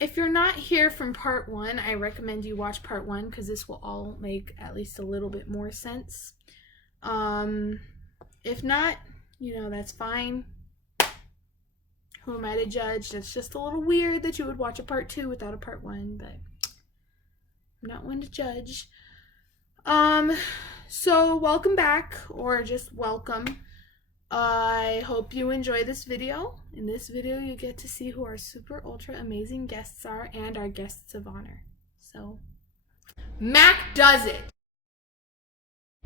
If you're not here from part 1, I recommend you watch part 1 because this will all make at least a little bit more sense. If not, that's fine. Who am I to judge? That's just a little weird that you would watch a part 2 without a part 1, but I'm not one to judge. So welcome back, or just welcome. I hope you enjoy this video. In this video, you get to see who our super ultra amazing guests are and our guests of honor. So, Mac does it.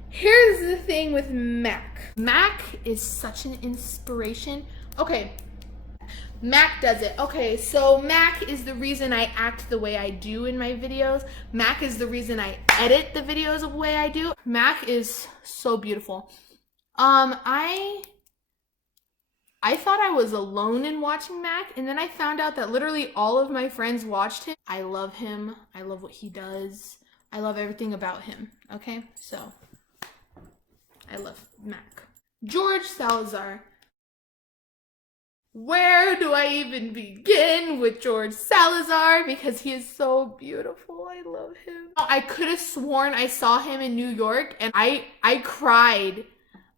Here's the thing with Mac. Mac is such an inspiration. Okay, Mac does it. Okay, so Mac is the reason I act the way I do in my videos. Mac is the reason I edit the videos the way I do. Mac is so beautiful. I thought I was alone in watching Mac, and then I found out that literally all of my friends watched him. I love him. I love what he does. I love everything about him, okay? So, I love Mac. George Salazar. Where do I even begin with George Salazar? Because he is so beautiful. I love him. I could have sworn I saw him in New York, and I cried.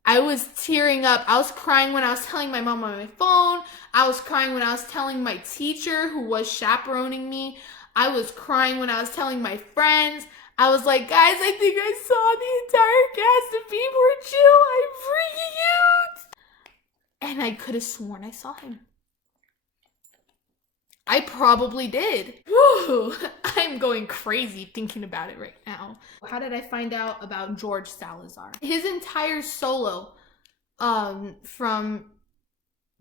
I was tearing up. I was crying when I was telling my mom on my phone. I was crying when I was telling my teacher who was chaperoning me. I was crying when I was telling my friends. I was like, guys, I think I saw the entire cast of Be More Chill. I'm freaking out. And I could have sworn I saw him. I probably did. Whew, I'm going crazy thinking about it right now. How did I find out about George Salazar? His entire solo from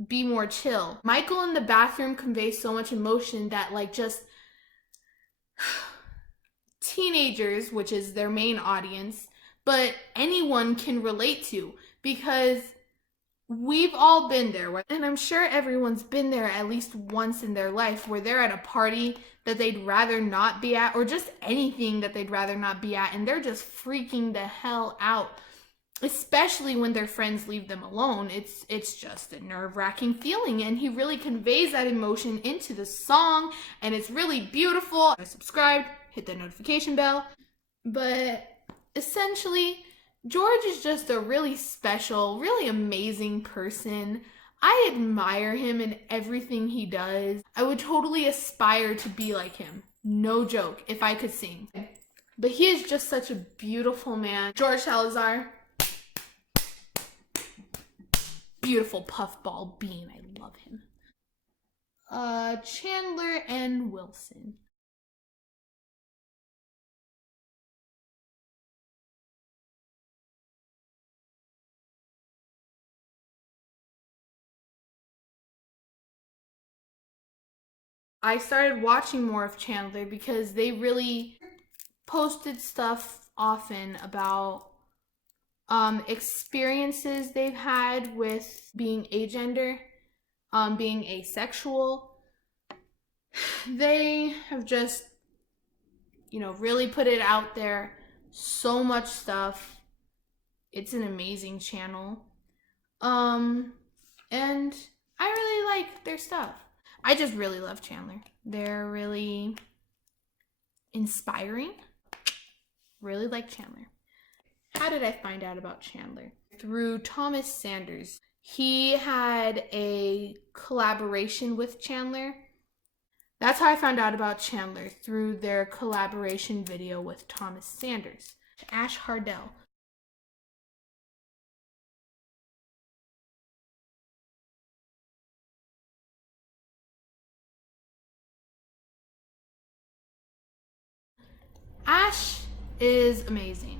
Be More Chill. Michael in the bathroom conveys so much emotion that just teenagers, which is their main audience, but anyone can relate to, because we've all been there, and I'm sure everyone's been there at least once in their life, where they're at a party that they'd rather not be at, or just anything that they'd rather not be at, and they're just freaking the hell out, especially when their friends leave them alone. It's just a nerve-wracking feeling, and he really conveys that emotion into the song, and it's really beautiful. Subscribe, hit the notification bell, but essentially, George is just a really special, really amazing person. I admire him in everything he does. I would totally aspire to be like him. No joke, if I could sing. But he is just such a beautiful man. George Salazar. Beautiful puffball bean. I love him. Chandler and Wilson. I started watching more of Chandler because they really posted stuff often about experiences they've had with being agender, being asexual. They have just, really put it out there. So much stuff. It's an amazing channel. And I really like their stuff. I just really love Chandler. They're really inspiring. Really like Chandler. How did I find out about Chandler? Through Thomas Sanders. He had a collaboration with Chandler. That's how I found out about Chandler, through their collaboration video with Thomas Sanders. Ash Hardell. Ash is amazing.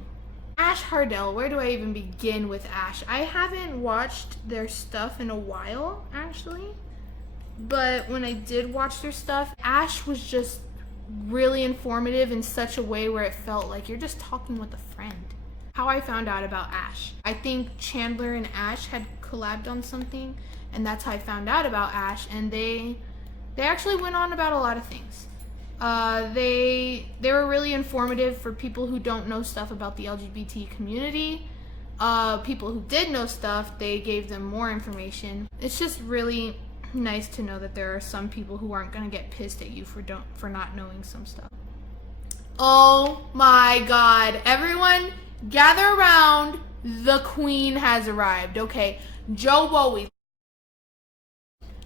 Ash Hardell, where do I even begin with Ash? I haven't watched their stuff in a while, actually. But when I did watch their stuff, Ash was just really informative in such a way where it felt like you're just talking with a friend. How I found out about Ash. I think Chandler and Ash had collabed on something, and that's how I found out about Ash, and they actually went on about a lot of things. They were really informative for people who don't know stuff about the LGBT community. People who did know stuff, they gave them more information. It's just really nice to know that there are some people who aren't gonna get pissed at you for not knowing some stuff. Oh my god. Everyone gather around. The queen has arrived. Okay, Joey.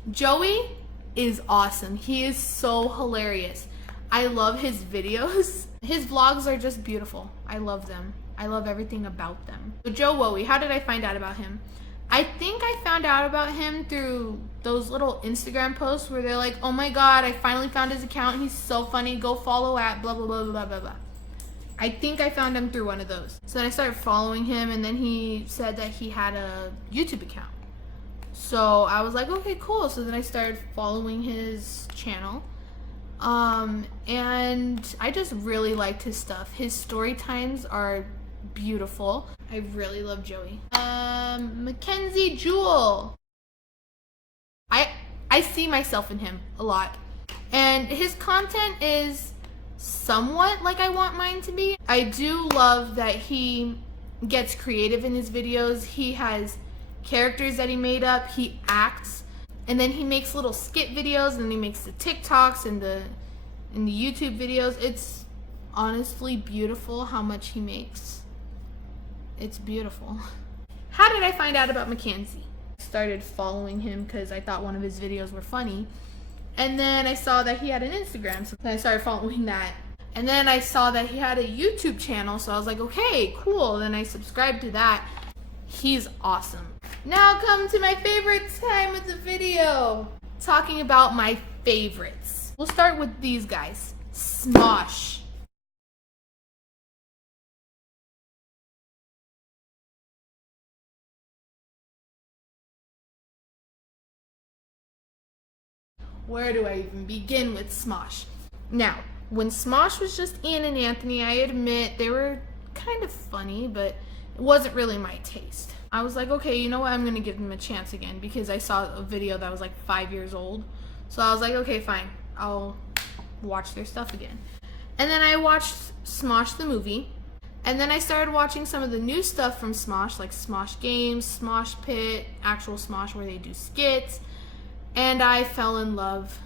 Joey is awesome. He is so hilarious. I love his videos. His vlogs are just beautiful. I love them. I love everything about them. So Joey, how did I find out about him? I think I found out about him through those little Instagram posts where they're like, oh my god, I finally found his account. He's so funny. Go follow at blah, blah, blah, blah, blah, blah. I think I found him through one of those. So then I started following him, and then he said that he had a YouTube account. So I was like, okay, cool. So then I started following his channel. And I just really liked his stuff. His story times are beautiful. I really love Joey. Mackenzie Jewel. I see myself in him a lot. And his content is somewhat like I want mine to be. I do love that he gets creative in his videos. He has characters that he made up, he acts, and then he makes little skit videos, and then he makes the TikToks and the YouTube videos. It's honestly beautiful how much he makes. It's beautiful. How did I find out about Mackenzie? I started following him because I thought one of his videos were funny. And then I saw that he had an Instagram, so then I started following that. And then I saw that he had a YouTube channel, so I was like, okay, cool. Then I subscribed to that. He's awesome. Now come to my favorite time of the video. Talking about my favorites. We'll start with these guys. Smosh. Where do I even begin with Smosh? Now, when Smosh was just Ian and Anthony, I admit they were kind of funny, but it wasn't really my taste. I was like, okay, you know what? I'm going to give them a chance again because I saw a video that was like 5 years old. So I was like, okay, fine. I'll watch their stuff again. And then I watched Smosh the movie. And then I started watching some of the new stuff from Smosh, like Smosh Games, Smosh Pit, actual Smosh where they do skits. And I fell in love.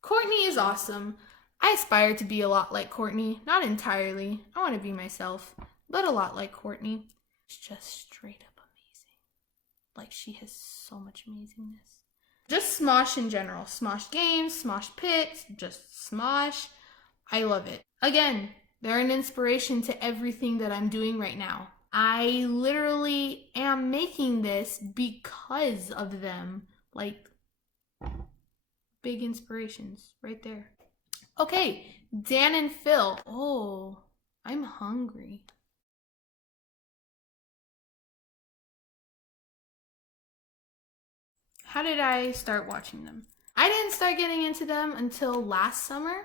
Courtney is awesome. I aspire to be a lot like Courtney. Not entirely. I want to be myself, but a lot like Courtney. It's just straight up amazing. Like, she has so much amazingness. Just Smosh in general. Smosh Games, Smosh Pit, just Smosh. I love it. Again, they're an inspiration to everything that I'm doing right now. I literally am making this because of them. Like, big inspirations right there. Okay, Dan and Phil. Oh, I'm hungry. How did I start watching them? I didn't start getting into them until last summer.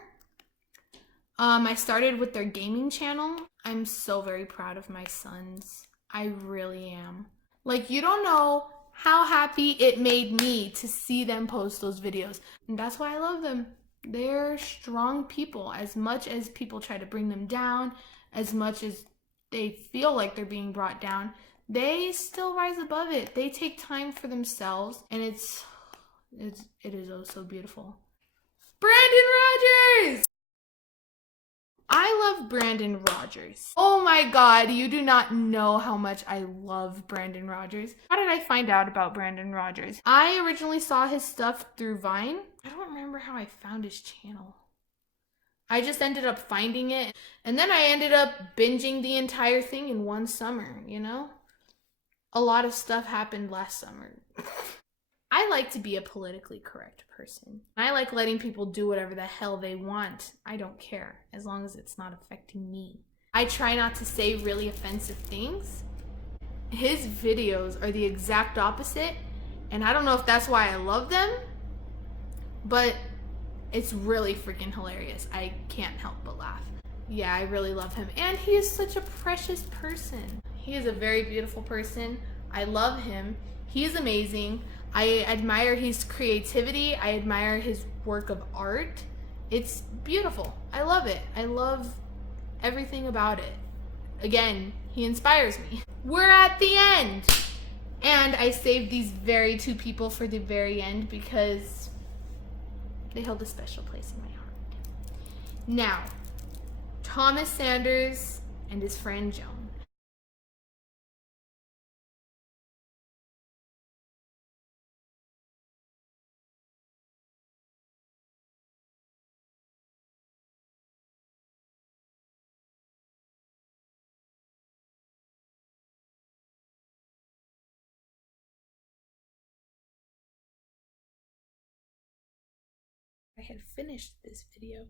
I started with their gaming channel. I'm so very proud of my sons. I really am. Like, you don't know how happy it made me to see them post those videos. And that's why I love them. They're strong people. As much as people try to bring them down, as much as they feel like they're being brought down, they still rise above it. They take time for themselves, and it is oh so beautiful. Brandon Rogers! I love Brandon Rogers. Oh my god, you do not know how much I love Brandon Rogers. How did I find out about Brandon Rogers? I originally saw his stuff through Vine. I don't remember how I found his channel. I just ended up finding it, and then I ended up binging the entire thing in one summer, you know? A lot of stuff happened last summer. I like to be a politically correct person. I like letting people do whatever the hell they want. I don't care, as long as it's not affecting me. I try not to say really offensive things. His videos are the exact opposite, and I don't know if that's why I love them, but it's really freaking hilarious. I can't help but laugh. Yeah, I really love him, and he is such a precious person. He is a very beautiful person. I love him. He is amazing. I admire his creativity. I admire his work of art. It's beautiful. I love it. I love everything about it. Again, he inspires me. We're at the end. And I saved these very two people for the very end because they held a special place in my heart. Now, Thomas Sanders and his friend Joan. I had finished this video.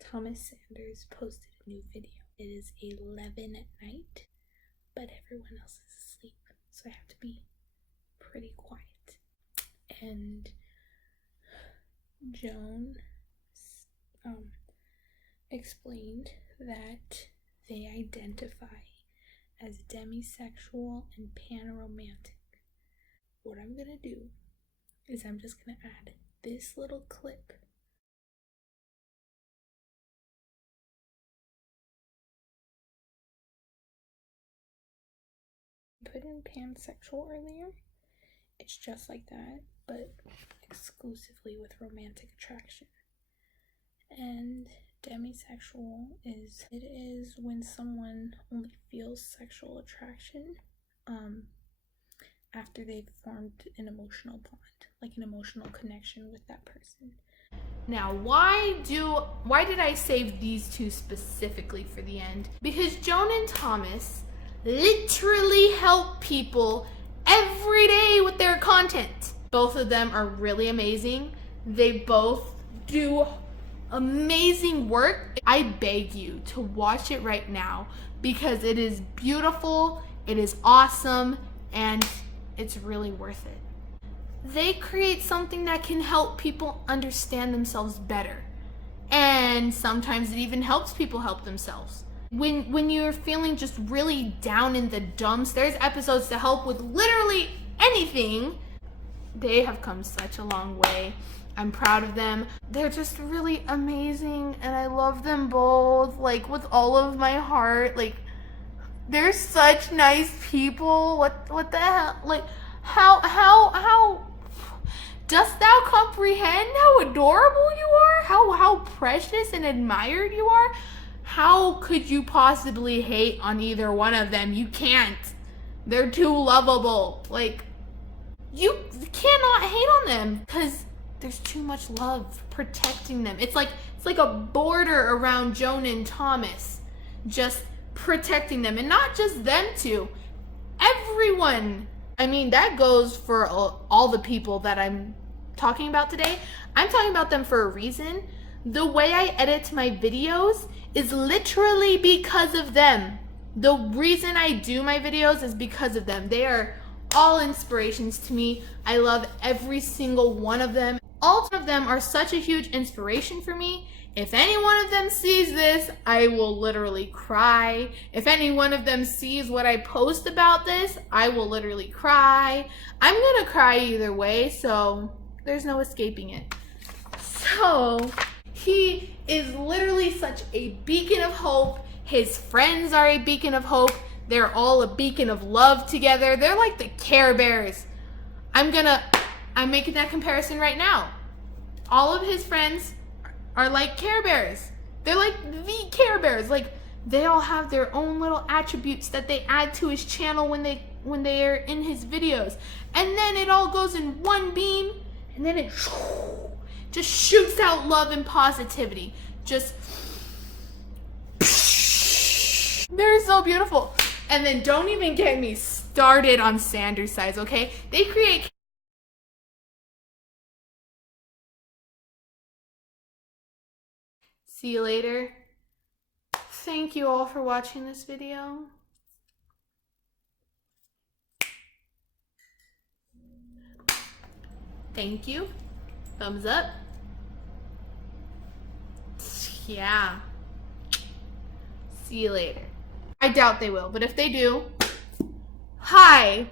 Thomas Sanders posted a new video. It is 11 at night, but everyone else is asleep, so I have to be pretty quiet. And Joan explained that they identify as demisexual and panromantic. What I'm gonna do is I'm just gonna add this little clip. Put in pansexual earlier. It's just like that, but exclusively with romantic attraction. And demisexual is when someone only feels sexual attraction after they've formed an emotional bond, like an emotional connection with that person. Now, why did I save these two specifically for the end? Because Joan and Thomas literally help people every day with their content. Both of them are really amazing. They both do amazing work. I beg you to watch it right now because it is beautiful, it is awesome, and it's really worth it. They create something that can help people understand themselves better. And sometimes it even helps people help themselves. When you're feeling just really down in the dumps, there's episodes to help with literally anything. They have come such a long way. I'm proud of them. They're just really amazing and I love them both, like with all of my heart. Like, they're such nice people. What the hell? Like, how dost thou comprehend how adorable you are? How precious and admired you are? How could you possibly hate on either one of them? You can't. They're too lovable. Like, you cannot hate on them because there's too much love protecting them. It's like a border around Joan and Thomas, just protecting them, and not just them two, everyone. I mean, that goes for all the people that I'm talking about today. I'm talking about them for a reason. The way I edit my videos is literally because of them. The reason I do my videos is because of them. They are all inspirations to me. I love every single one of them. All of them are such a huge inspiration for me. If any one of them sees this, I will literally cry. If any one of them sees what I post about this, I will literally cry. I'm gonna cry either way, so there's no escaping it. So, he is literally such a beacon of hope. His friends are a beacon of hope. They're all a beacon of love together. They're like the Care Bears. I'm making that comparison right now. All of his friends are like Care Bears. They're like the Care Bears. Like, they all have their own little attributes that they add to his channel when they are in his videos. And then it all goes in one beam, and then it just shoots out love and positivity. Just, they're so beautiful. And then don't even get me started on Sanders sides, okay? They create. See you later. Thank you all for watching this video. Thank you. Thumbs up. Yeah. See you later. I doubt they will, but if they do, hi.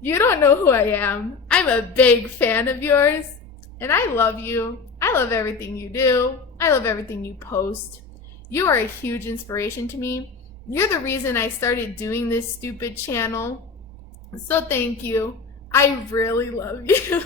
You don't know who I am. I'm a big fan of yours, and I love you. I love everything you do. I love everything you post. You are a huge inspiration to me. You're the reason I started doing this stupid channel. So thank you. I really love you.